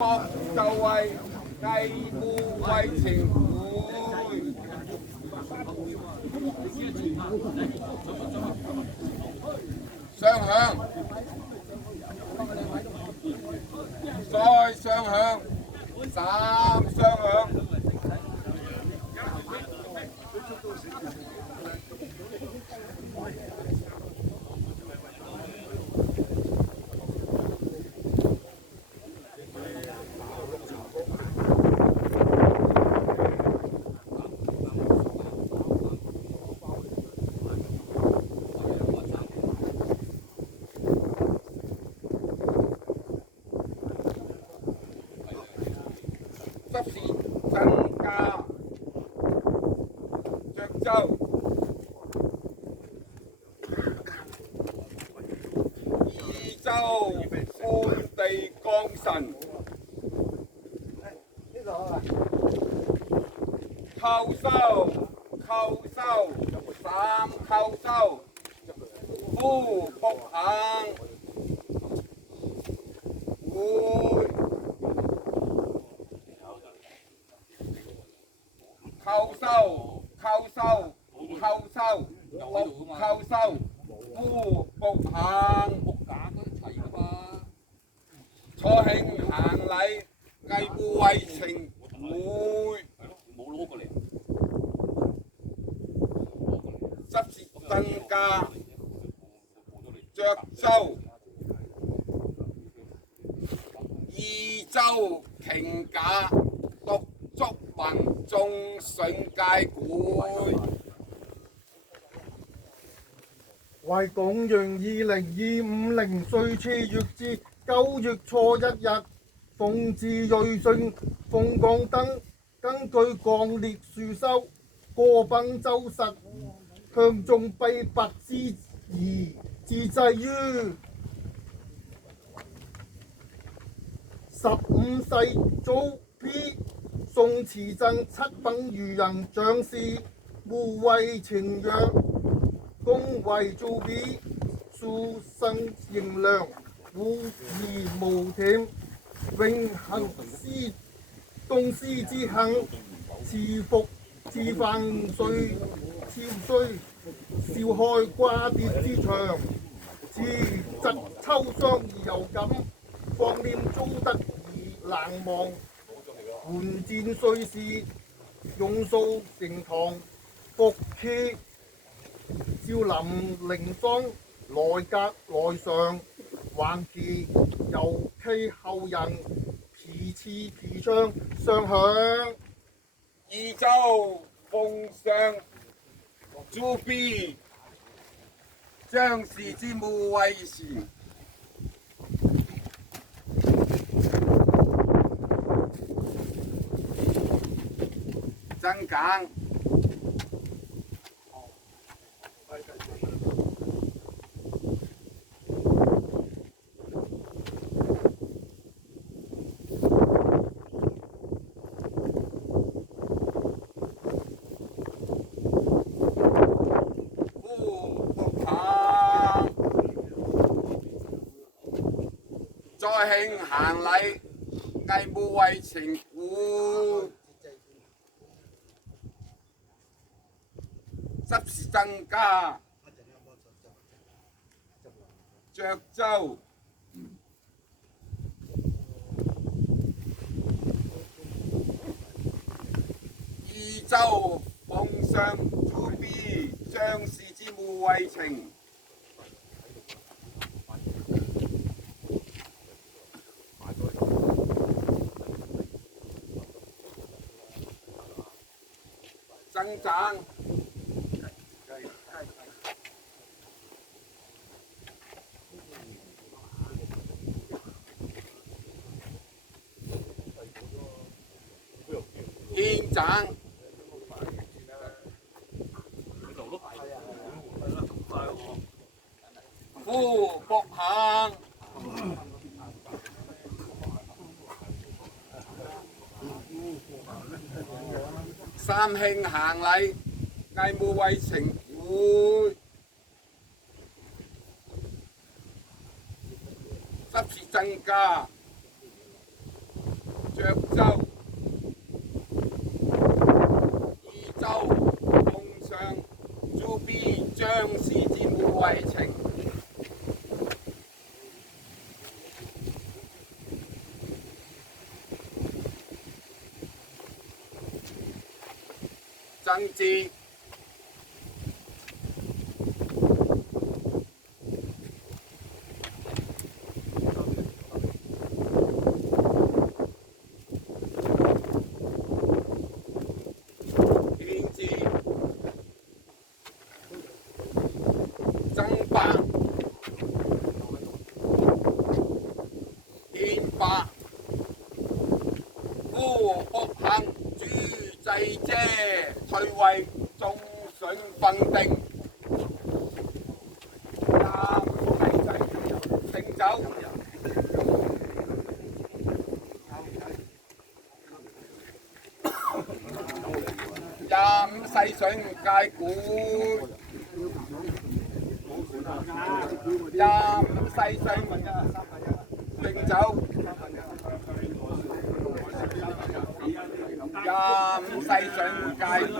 國就為藝務為情會，雙響，再雙響，三雙響。執事增加涿州、宜州官地降神，扣收三扣收，夫僕行會。扣收，夫僕行。初慶行禮，藝務為情會。執事增加涿州、宜州瓊架，獨祝民眾順佳會。為公元2025歲7月至9月初一日，奉旨瑞信鳳凰燈根據鋼烈樹修過品周實向眾卑白之儀，自製於15世祖 P 宋慈贈7品漁人將士，無為情約，公為主筆，殊生賢良，無義無舔，永恆師東施之行，賜福之萬歲，超衰笑開掛蝶之長，自疾秋霜而有感，放念遭得而難忘，換戰歲時，用數成堂，福氣少林靈桑，內格內上，還其由其後人，皮刺皮槍雙響。宜州奉上主筆，將士之無畏時，增減再慶行禮，藝務為情會。執事增加涿州、宜州奉上主筆，將士之無畏情。增長獻獎夫僕行三慶行禮，藝務為情會。執事增加涿州，宜州奉上朱庇將士之無畏情。曾志獻智曾伯獻伯夫卜肯朱濟姐退位中選分定定走25世選解股25世選定走25世選解股